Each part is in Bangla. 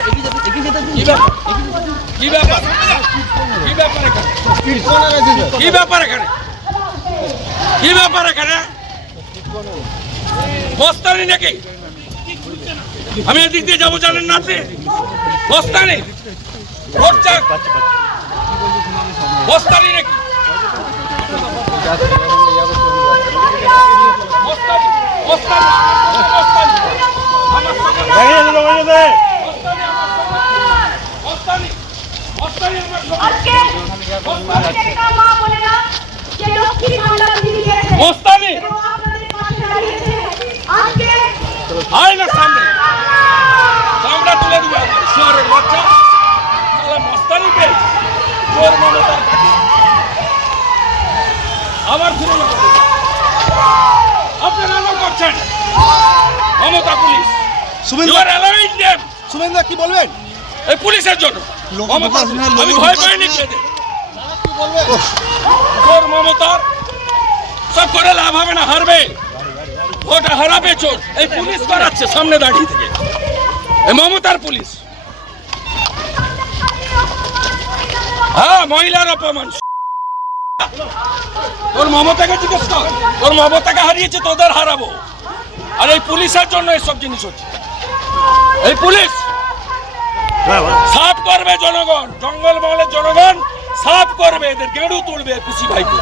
কি ব্যাপার? কি কি ব্যাপার এখানে? কি ব্যাপার এখানে? বস্তানি নাকি? আমি এদিক দিয়ে যাব, জানেন না আপনি? বস্তানি? বস্তা- বস্তানি নাকি? বস্তানি বস্তানি আমার সঙ্গে বস্তানি বস্তানি আমার সঙ্গে আজকে প্রত্যেকটা মা বোনেরা যে লক্ষ্মী ভান্ডার দিদি গেছে বস্তানি এবং আপনাদের পাশে দাঁড়িয়েছে আজকে আয় না সামনে? তুলে দিবে শুয়ারের বাচ্চা তাহলে মস্তানি পেয়ে চোর মমতার কাছে আবার ফিরে যাব। করছেন? মমতা পুলিশ। কি বলবেন? এই পুলিশের জন্য। মমতা বিকাশ না, লোক আমি ভয় পাইনি। চোর মমতার সব করে লাভ হবে না হারবে। ভোট হারাবে চোর। এই পুলিশ করাচ্ছে সামনে দাঁড়িয়ে থেকে। এই মমতার পুলিশ। হ্যাঁ মহিলার অপমান। তোর মমতাকে জিজ্ঞেস কর। তোর মমতাকে হারিয়েছে তোদের হারাবো। আর এই পুলিশের জন্য এসব জিনিস হচ্ছে। এই পুলিশ! সাফ করবে জনগণ জঙ্গল মহলের জনগণ সাফ করবে এদের গেড়ু তুলবে পিসি ভাইকে।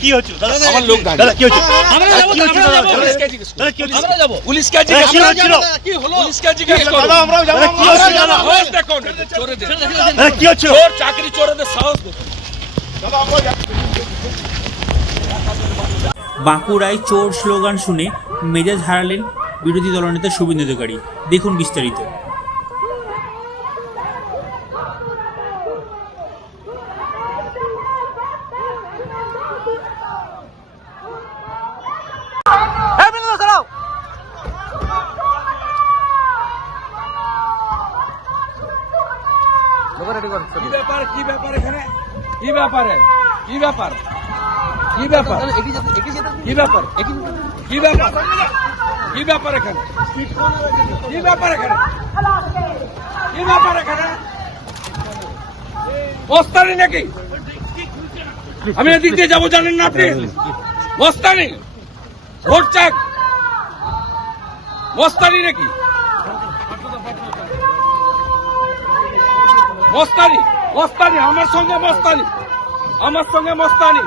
কি হচ্ছে দাদা আমার লোক দাঁড়িয়ে। দাদা আমরা বাঁকুড়ায় চোর স্লোগান শুনে মেজাজ হারালেন বিরোধী দলনেতা শুভেন্দু অধিকারী। দেখুন বিস্তারিত। কি ব্যাপার কি ব্যাপার এখানে? কি ব্যাপারে? কি ব্যাপার? কি ব্যাপার? কি ব্যাপার? কি ব্যাপার? কি ব্যাপার এখানে? কি ব্যাপার এখানে? কি ব্যাপার এখানে? বস্তানি নাকি? আমি এদিক দিয়ে যাব, জানেন না আপনি? বস্তানি? ভোট চাক? বস্তানি নাকি? মস্তানি মস্তানি আমার সঙ্গে মস্তানি আমার সঙ্গে মস্তানি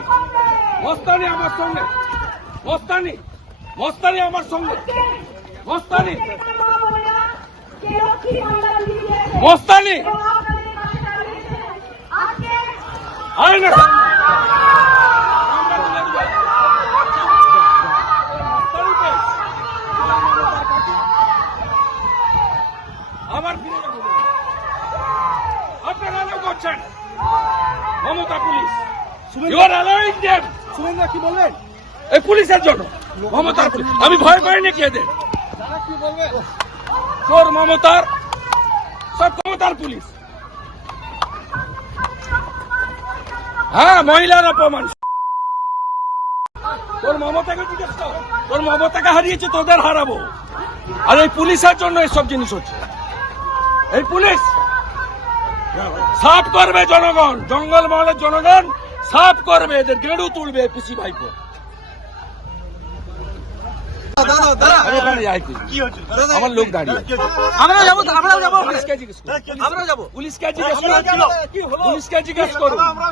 মস্তানি আমার সঙ্গে। মস্তানি মস্তানি আমার সঙ্গে। মস্তানি। মস্তানি। আয় না। আবার ফিরে যাব। আপনারা করছেন। Mamata police. You are allowing them Suvendu কি বলবেন? এই পুলিশের জন্য। মমতার পুলিশ। আমি ভয় পাইনি কে এদের। চোর মমতার সব মমতার পুলিশ। হ্যাঁ মহিলার অপমান। তোর মমতাকে জিজ্ঞেস কর। তোর মমতাকে হারিয়েছে তোদের হারাবো। আর এই পুলিশের জন্য এসব জিনিস হচ্ছে। এই পুলিশ। সাফ করবে জনগণ। জঙ্গল মহলের জনগণ সাফ করবে এদের গেড়ু তুলবে পিসি ভাইপো। আমার লোক দাঁড়িয়ে আমরা যাব আমরা যাব। পুলিশকে জিজ্ঞেস আমরা যাব। পুলিশকে জিজ্ঞেস করো পুলিশকে জিজ্ঞেস করো আমরা